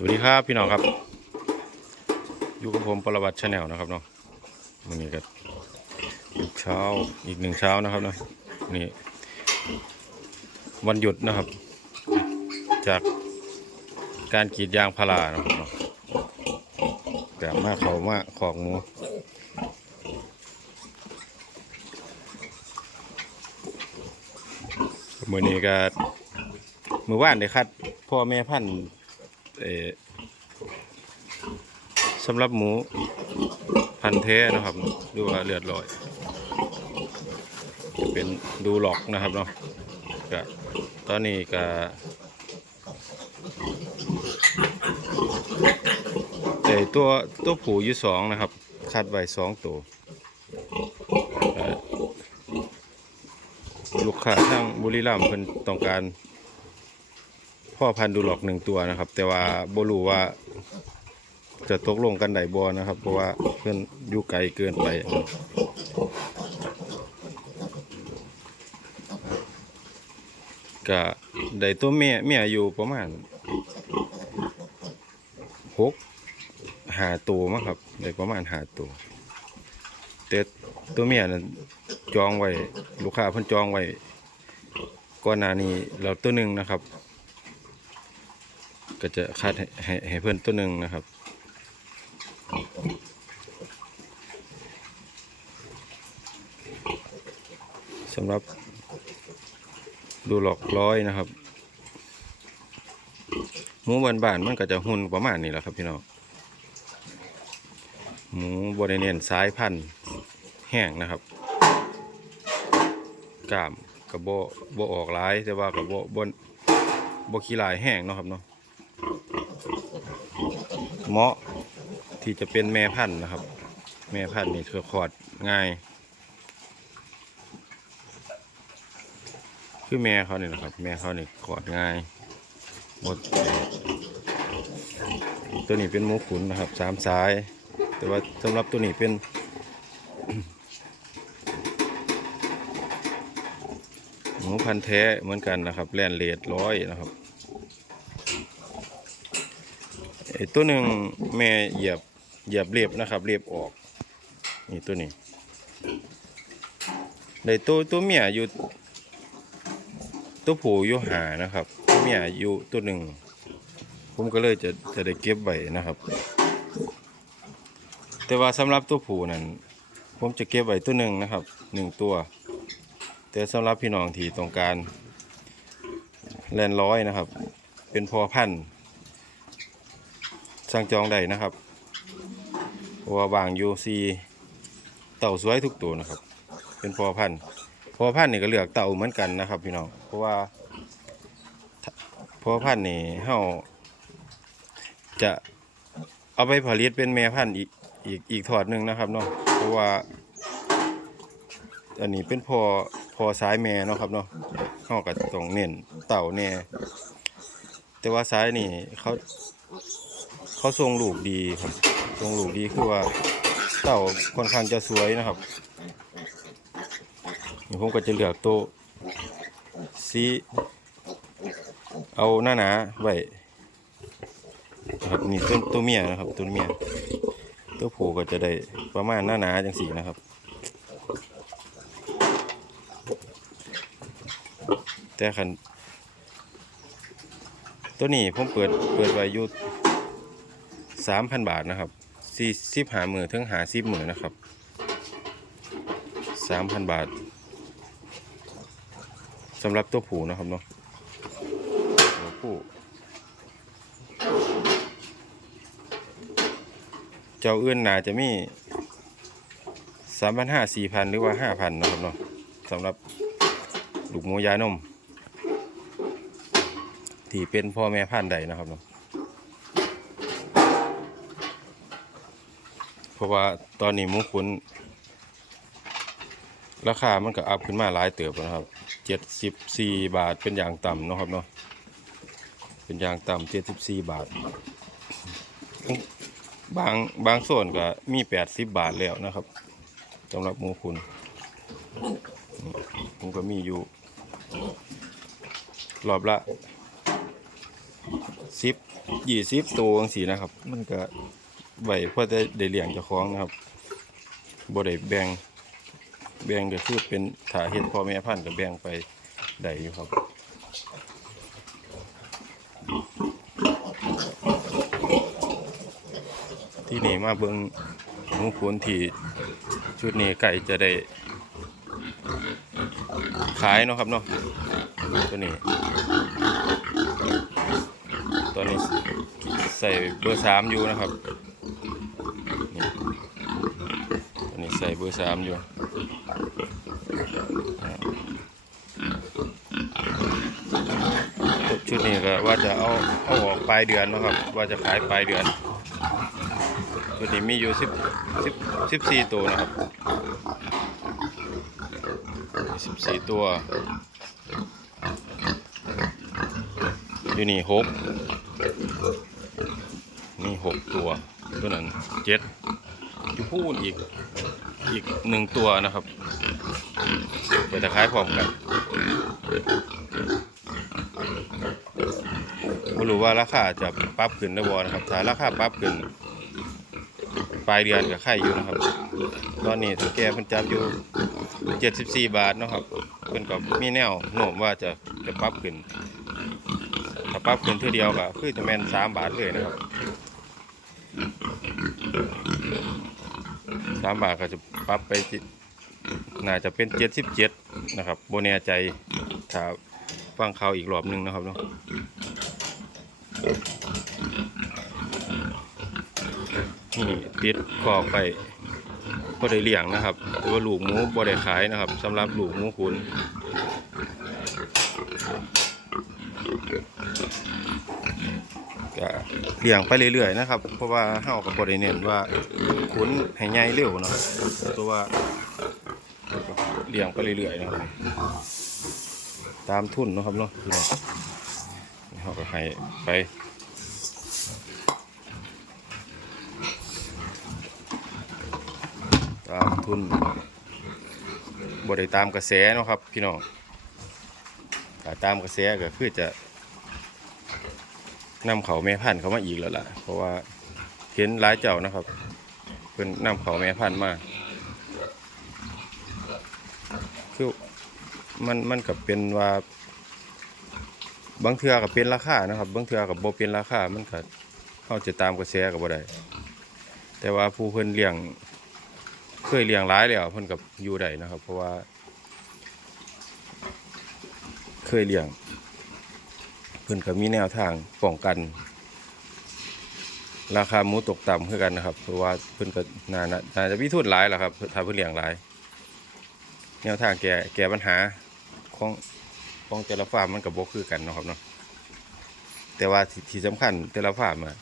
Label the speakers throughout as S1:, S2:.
S1: สวัสดีครับพี่น้องครับ อยู่กับผมปรวัติชาแนลนะครับเนาะวันนี้ก็อีกเช้าอีกหนึ่งเช้านะครับเนาะนี่วันหยุดนะครับ จากการกรีดยางพารานะครับเนาะแบบมาเขามาขอกหมูมื่อนี้ก็มือว่านเด้คัดพ่อแม่พันธุ์ สำหรับหมูพันธุ์แท้นะครับดูว่าเลือดลอย เป็นดูหลอกนะครับเนาะก็ตอนนี้ก็แต่ตัวตัวผูอยู่สองนะครับคัดไว้สองตัวลูกค้าทางบุรีรัมย์เพิ่นต้องการ พ่อพันธุ์ดูหลอกหนึ่งตัวนะครับ แต่ว่าบรู้ว่า จะตกลงกันไดบอนะครับ เพราะว่าเพื่อนอยู่ไกลเกินไปก็ได้ตัวเมียเมียอยู่ประมาณหกหาตัวมั้งครับได้ประมาณหาตัวแต่ตัวเมียนั้นจองไว้ ลูกค้าเพิ่นจองไว้ก่อนหน้านี้เราตัวหนึ่งนะครับ ก็จะคัดให้ให้เพื่อนตัวหนึ่งนะครับสำหรับดูหลอกร้อยนะครับหมูบานบานๆมันก็จะหุ่นประมาณนี้แหละครับพี่น้องหมูบริเนียนสายพันธุ์แห้งนะครับกล้ามกับโบโบออกร้ายแต่ว่ากับโบบนโบขี้ลายแห้งเนาะครับเนาะ เหมาะที่จะเป็นแม่พันธุ์นะครับ แม่พันธุ์นี่คือขอดง่าย คือแม่เขาเนี่ยนะครับ แม่เขาเนี่ยกอดง่ายหมดตัวนี้เป็นหมูขุนนะครับสามสาย แต่ว่าสำหรับตัวนี้เป็นหมูพันธุ์แท้เหมือนกันนะครับ แลนเลดร้อยนะครับ ไอ้ตัวหนึ่งแม่เหยียบเหยียบเรียบนะครับ เรียบออกนี่ตัวนี้ในตัวตัวเมียอยู่ตัวผู้อยู่หานะครับตัวเมียอยู่ตัวหนึ่งผมก็เลยจะจะได้เก็บไว้นะครับ แต่ว่าสำหรับตัวผู้นั้น ผมจะเก็บไว้ตัวหนึ่งนะครับหนึ่งตัว แต่สำหรับพี่น้องที่ต้องการแลนร้อยนะครับ เป็นพอพันธุ์ สั่งจองได้นะครับเพราะว่าบางยูซีเต่าสวยทุกตัวนะครับ เป็นพอพันธุ์พอพันธุ์นี่ก็เลือกเต่าเหมือนกันนะครับพี่น้องเพราะว่าพอพันธุ์นี่เฮาจะเอาไปผลิตเป็นแม่พันธุ์อีกอีกอีกถอดหนึ่งนะครับเนาะเพราะว่าอันนี้เป็นพอพอสายแม่เนาะครับเนาะเฮาก็ต้องเน้นเต่าแน่แต่ว่าสายนี่เขา เขาทรงลูกดีครับทรงลูกดีคือว่าเต่าค่อนข้างจะสวยนะครับผมก็จะเลือกโต๊ะสีเอาหน้าหนาไว้นะครับนี่ตัวตัวเมียนะครับตัวเมียตัวผู้ก็จะได้ประมาณหน้าหนาจังสีนะครับแต่คันตัวนี้ผมเปิดเปิดไว้อยู่ สามพันบาทนะครับสี่สิบหาหมื่นถึงหาสิบหมื่นนะครับสามพันบาทสำหรับตัวผูนะครับเนาะตัวผู้เจ้าเอื้อนนาจะมีสามพันห้าสี่พันหรือว่าห้าพันนะครับเนาะสำหรับลูกหมูยานมที่เป็นพ่อแม่พันธุ์ใดนะครับเนาะ เพราะว่าตอนนี้หมูขุนราคามันก็อัพขึ้นมาหลายเติบแล้วนะครับเจ็ดสิบสี่บาทเป็นอย่างต่ำเนาะครับเนาะเป็นอย่างต่ำเจ็ดสิบสี่บาท บางบางส่วนก็มีแปดสิบบาทแล้วนะครับสำหรับหมูคุณนี่ผมก็มีอยู่รอบละสิบยี่สิบตัวจังซี่นะครับ มันก็ ไว้เพื่อได้ได้เลี้ยงเจ้าของนะครับบ่ได้แบ่งแบ่งก็คือเป็นถาเฮ็ดพ่อแม่พันธุ์ก็แบ่งไปได้อยู่ครับที่นี่มาเบิ่งหมูขนที่ชุดนี้ไก่จะได้ขายเนาะครับเนาะตัวนี้ ตัวนี้ใส่เบอร์สามอยู่นะครับนี่ตัวนี้ ใส่เบอร์สามอยู่ชุดนี้ก็ว่าจะเอาเอาออกปลายเดือนนะครับ ว่าจะขายปลายเดือนชุดนี้มีอยู่สิบสิบสิบสี่ตัวนะครับสิบสี่ตัว อยู่นี่หกนี่หกตัวตัวนั้นเจ็ดอยู่พูนอีก อีกหนึ่งตัวนะครับไปตะไคล้พร้อมกันไม่รู้ว่าราคาจะปรับขึ้นหรือบ่นะครับถ้าราคาปรับขึ้นปลายเดือนกับไข่อยู่นะครับ ตอนนี้ถ้าแกเพิ่นจับอยู่74บาทนะครับเพิ่นก็มีแนวโน้มว่าจะจะปรับขึ้นถ้าปรับขึ้นเท่าเดียวก็คือจะแม่น3บาทเลยนะครับ สามบาทก็จะปรับไปที่น่าจะเป็นเจ็ดสิบเจ็ดนะครับโบแน่ใจถ้าฟังข่าวอีกรอบหนึ่งนะครับเนาะนี่ติดขอบไปบ่ได้เลี้ยงนะครับหรือว่าลูกหมูบ่ได้ขายนะครับสำหรับลูกหมูคุณก็เลี้ยงไปเรื่อยๆนะครับ เพราะว่าเฮาก็บ่ได้เน้นว่าขุนให้ใหญ่เร็วเนาะตัวว่าเลี้ยงไปเรื่อยๆนะครับตามทุนนะครับเนาะพี่น้องเฮาก็ให้ไปตามทุนบได้ตามกระแสเนาะครับพี่น้องถ้าตามกระแสก็คือจะ นำเขาแม่พันธุ์เขามาอีกแล้วล่ะ เพราะว่าเห็นหลายเจ้านะครับเพิ่นนำเขาแม่พันธุ์มาคือมันมันกับเป็นว่าบางเทือกับเป็นราคานะครับบางเทือกับโบเป็นราคามันก็เขาจะตามกระแสกับบ่ได้แต่ว่าผู้เพิ่นเลี้ยงเคยเลี้ยงร้ายแล้วเพิ่นกับอยู่ได้นะครับ เพราะว่า เคยเลี้ยง พิ่นก็มีแนวทางป้องกัน ราคาหมูตกต่ำคือกันนะครับ เพราะว่าเพิ่นก็น่าน่าน่าจะมีทุนหลายแหละครับถ้าเพิ่นเลี้ยงหลาย แนวทางแก้แก้ปัญหาของของแต่ละฟาร์มมันก็บ่คือกันนะครับเนาะแต่ว่าที่ที่สำคัญแต่ละฟาร์มอะ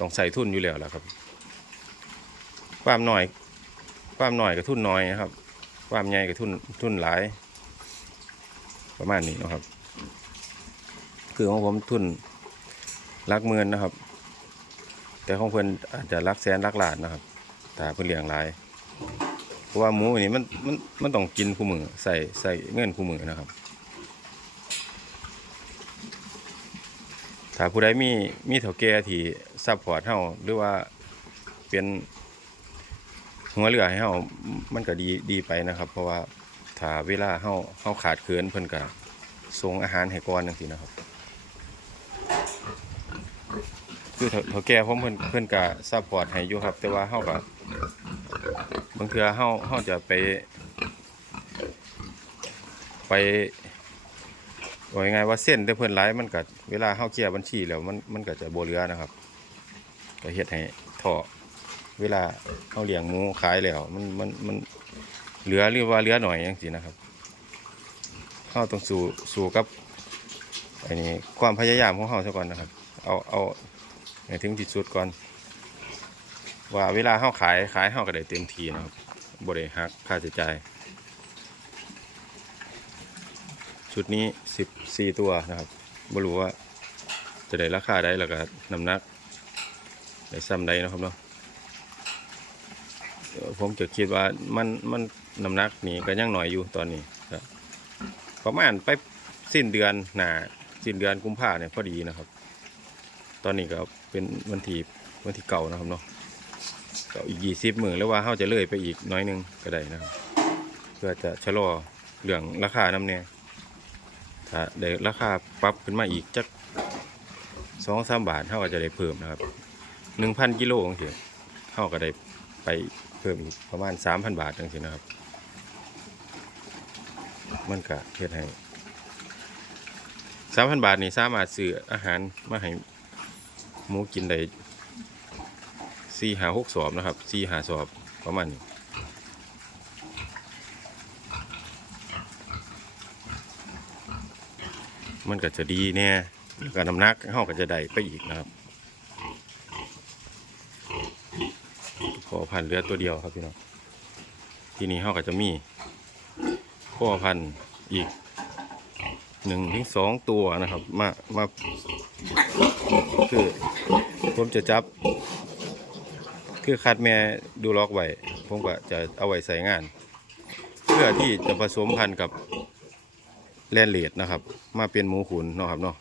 S1: ต้องใส่ทุนอยู่แล้วล่ะครับฟาร์มน้อยความหน่อยกับทุนน้อยนะครับความใหญ่กับทุนทุนหลาย ประมาณนี้นะครับ คือของผมทุนหลักหมื่นนะครับ แต่ของเพื่อนอาจจะหลักแสนหลักหลานนะครับแต่เพื่อนเลี้ยงหลายเพราะว่าหมูนนี้มันมันมันต้องกินคู่มือใส่ใส่เงินคู่มือนะครับถ้าผู้ใดมีมีเถาแก่ที่ซัพพอร์ตเฮาหรือว่าเป็นหัวเรือให้เฮามันก็ดีดีไปนะครับ เพราะว่าถ้าเวลาเฮาเฮาขาดเขินเพิ่นก็ส่งอาหารให้ก่อนจังซี่นะครับ คือเฒ่าแก่ผมเพิ่นเพิ่นก็ซัพพอร์ตให้อยู่ครับ แต่ว่าเฮาก็บางเทื่อเฮาเฮาจะไป ไปว่ายังไงว่าเส้นแต่เพิ่นหลายมันก็เวลาเฮาเคลียร์บัญชีแล้วมันมันก็จะบ่เหลือนะครับก็เฮ็ดให้ท่อเวลาเอาเลี้ยงหมูขายแล้วมันมันมันเหลือหรือว่าเหลือหน่อยอย่างสินะครับเขาต้องสู้สู้กับไอ้นี่ความพยายามของเขาซะก่อนนะครับ เอาเอา ให้ถึงที่สุดก่อน ว่าเวลาเขาขายขายเขาก็ได้เต็มทีนะครับบริหักค่าใช้จ่ายชุดนี้สิบสี่ตัวนะครับไม่รู้ว่าจะได้ราคาได้แล้วก็น้ำหนักได้ซ้ำได้นะครับเนาะผมจะคิดว่ามันมันน้ำหนักนี่ก็ยังหน่อยอยู่ตอนนี้ครับประมาณไปสิ้นเดือนหนาสิ้นเดือนกุมภาเนี่ยพอดีนะครับ ตอนนี้ก็เป็นวันที่วันที่เก่านะครับเนาะก็อีกยี่สิบหมื่นหรือว่าเขาจะเลื่อยไปอีกน้อยนึงก็ได้นะครับเพื่อจะชะลอเรื่องราคาน้ำเนี่ยถ้าได้ราคาปรับขึ้นมาอีกจักสองสามบาทเขาก็จะได้เพิ่มนะครับหนึ่งพันกิโลจังซี่เขาก็ได้ไปเพิ่มอีกประมาณสามพันบาทจังซี่นะครับ มันก็เฮ็ดให้สามพันบาทนี่สามารถซื้ออาหารมาให้ หมูกินได้สี่หาหกสอบนะครับสี่หาสอบประมาณนี้มันก็จะดีเนี่ยแล้วก็น้ำหนักเขาก็จะได้ไปอีกนะครับพอพันธ์เหลือตัวเดียวครับพี่น้องที่นี้เขาก็จะมีพ่อพันธ์อีกหนึ่งถึงสองตัวนะครับ มามา คือผมจะจับ คือคัดแม่ดูล็อกไว้ผมก็จะเอาไว้ใส่งาน เพื่อที่จะผสมพันธุ์กับแลนเลดนะครับ มาเป็นหมูขุนเนาะครับเนาะ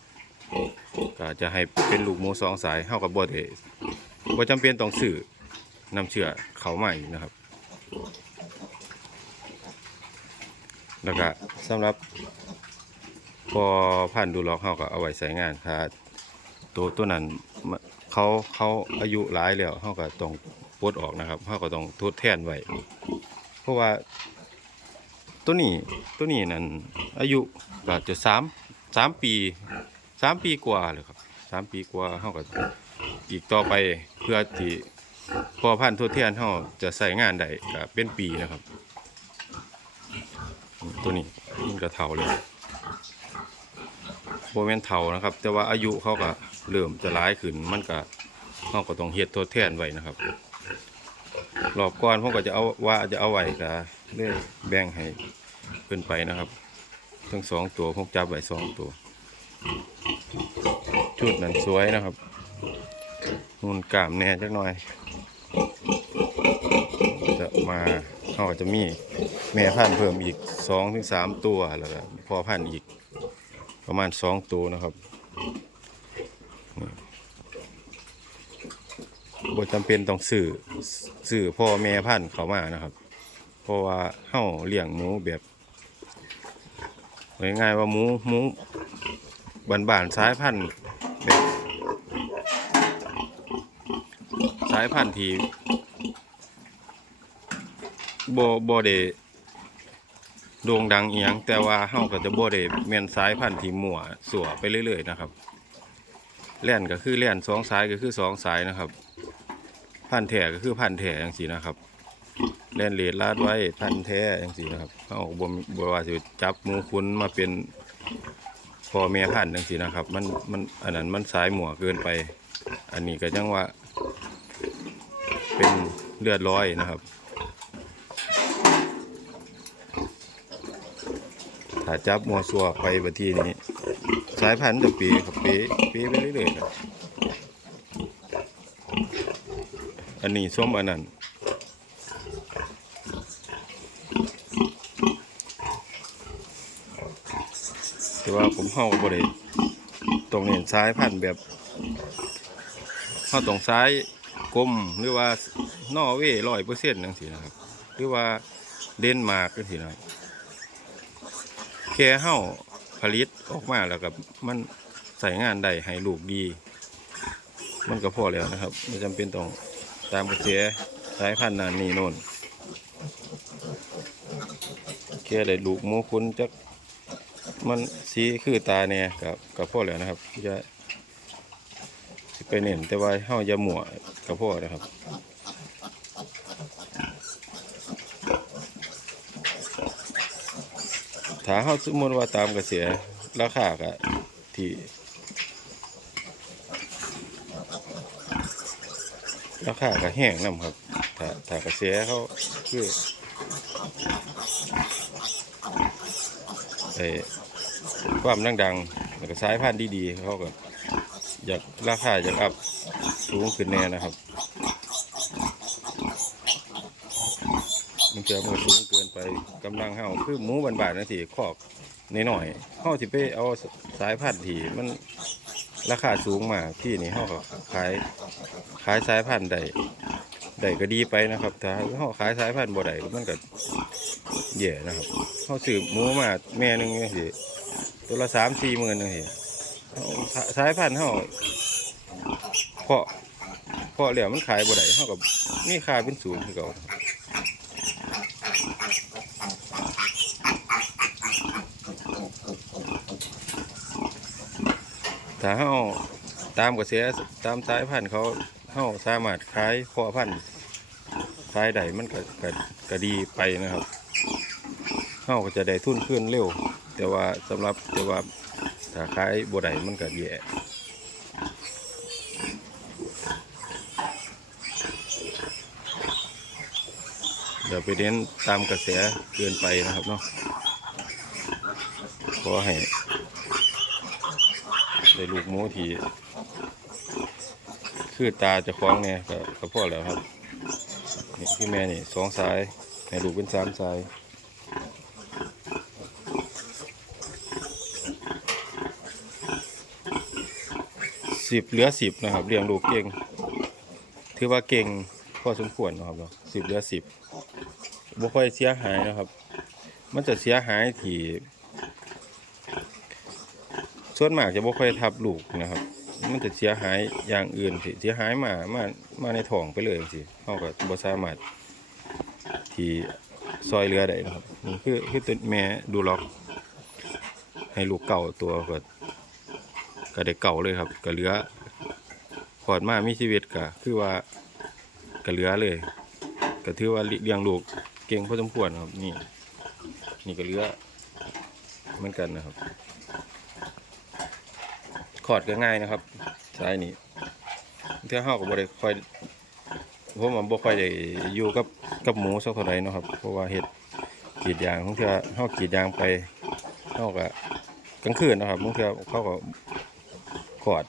S1: ก็จะให้เป็นลูกหมูสองสายเข้ากับบ่ได้บ่จำเป็นต้องซื้อนำเชื่อเขาใหม่นะครับ แล้วก็สำหรับพอผ่านดูล็อกเขาก็เอาไว้ใส่งานถ้า ตัวตัวนั้นเขาเขาอายุหลายแล้วเขาก็ต้องปลดออกนะครับเขาก็ต้องทดแทนไว้เพราะว่าตัวนี้ตัวนี้นั่นอายุก็จะสามสามปีสามปีกว่าเลยครับสามปีกว่าเขาก็อีกต่อไปเพื่อที่พอพันธุ์ทั่วเทียนเขาจะใส่งานได้ก็เป็นปีนะครับ ตัวนี้มันก็เท่าเลย โบแมนเท่านะครับ แต่ว่าอายุเขาก็เริ่มจะร้ายขึ้นมันก็เขาก็ต้องเฮ็ดทดแทนไว้นะครับรอบก่อนผมก็จะเอาว่าจะเอาไว้ก็เลยแบ่งให้เพิ่นไปนะครับ ทั้งสองตัวผมจับไว้สองตัวชุดนั้นสวยนะครับนูนกล้ามแน่จักหน่อย จะมาเขาก็จะมีแม่พันธุ์เพิ่มอีกสองถึงสามตัวแล้วก็พ่อพันธุ์อีก ประมาณสองตัวนะครับบ่จำเป็นต้องซื้อซื้อพ่อแม่พันธุ์เขามานะครับ เพราะว่าเฮาเลี้ยงหมูแบบง่ายๆว่าหมูหมูบ้านสายพันธุ์แบบสายพันธุ์ที่บ่บ่ได้ โด่งดังเอียงแต่ว่าเฮาก็จะบ่ได้แม่นสายพันธุ์ที่มั่วสั่วไปเรื่อยๆนะครับแล่นก็คือแล่นสองสายก็คือสองสายนะครับ พันแท้ก็คือพันธุ์แท้จังซี่นะครับแล่นเลดลาดไว้พันแท้จังซี่นะครับเอาบ่บ่ว่าสิจับมูคุณมาเป็นพอแม่พันธุ์จังซี่นะครับ มันมันอันนั้นมันสายหมัวเกินไป อันนี้ก็จังว่า เป็นเลือดร้อยนะครับ ถ้าจับมัวซัวไปบัทีนี้ สายพันธุ์จะปีครับปีปีไปเรื่อยๆครับอันนี้ส้มอันนั้นแต่ว่าผมเข้าบริตรงนี้สายพันธุ์แบบเข้าตรงซ้ายกลมหรือว่านอเวย์ร้อยเปอร์เซ็นต์นั่นสินะครับ หรือว่าเดนมาร์กนั่นสินะครับ ค่เข้าผลิตออกมาแล้วกับมันใส่งานได้ให้ลูกดี มันก็พอแล้วนะครับไม่จำเป็นต้องตามกระแสสายพันธุ์นั้นนี่โน่นแค่ได้ลูกหมูคุณจักมันสีคือตาเนี่ยกับกับพ่อแล้วนะครับจะไปเน้นแต่ว่าเฮาอย่าหมั่วกับพ่อนะครับ ถ้าเฮาสมมติว่าตามกระแสราคาก็ที่ราคาก็แห้งนํครับ ถ้าถ้ากระแสเขาคือไอ้ความดังๆแล้วก็สายพันธุ์ดีๆเขาก็อยากราคาอยากอัพสูงขึ้นแน่นะครับ มันจะมันสูงเกินไปกำลังเฮาคือหมูบานๆนั่นสิคอกนหน่อยๆเฮาสิไปเอาสายพันธุ์ที่มันราคาสูงมากที่นี่เฮาก็ขายขายสายพันธุ์ได้ได้ก็ดีไปนะครับถ้าเฮาขายสายพันธุ์บ่ได้มันก็แย่นะครับเฮาซื้อหมูมาแม่หนึงจังซี่ตัวละ3-4หมื่นจังซี่เฮาสายพันธุ์เฮาเพาะเพาะแล้วมันขายบ่ได้เฮาก็มีค่าเป็นศูนย์เก่า ถ้าเฮาตามกระแสตามสายพันธุ์เขาเฮาสามารถขายพ่อพันธุ์ขายได้มันก็ก็ก็ดีไปนะครับเฮาก็จะได้ทุนขึ้นเร็ว แต่ว่าสำหรับแต่ว่าถ้าขายบ่ได้มันก็แย่เดี๋ยวไปเน้นตามกระแสเกินไปนะครับเนาะขอให้ ได้ลูกหมูที่คือตาจะคล้องเนี่ยก็ก็พอแล้วครับนี่พี่แม่นี่สองสายให้ลูกเป็นสามสายสิบเหลือสิบนะครับเลี้ยงลูกเก่ง ถือว่าเก่งพอสมควรนะครับเนาะสิบเหลือสิบบ่ค่อยเสียหายนะครับ มันจะเสียหายที่ ส่วนมากจะบ่ค่อยทับลูกนะครับ มันจะเสียหายอย่างอื่นสิเสียหายมามามาในท้องไปเลยสิเฮาก็บ่สามารถที่ซอยเรือได้นะครับนี่คือคือตัวแม่ดูล็อก ให้ลูกเก่าตัวก็ก็ได้เก่าเลยครับก็เหลือขอดมามีชีวิตก็คือว่าก็เหลือเลย ก็ถือว่าเลี้ยงลูกเก่งพอสมควรครับนี่ นี่ก็เหลือเหมือนกันนะครับ อดก็ง่ายนะครับสายนี้เท่าเฮาก็บ่ได้ค่อยผมว่าบ่ค่อยได้อยู่กับกับหมูสักเท่าใดเนะครับ เพราะว่าเฮ็ดกรีดยางของเทื่อเฮากรีดยางไปเฮาก็กลางคืนนะครับบางเทื่อเขาก็ขอด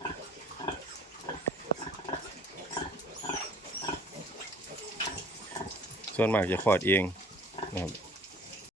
S1: ส่วนมากจะขอดเองนะครับ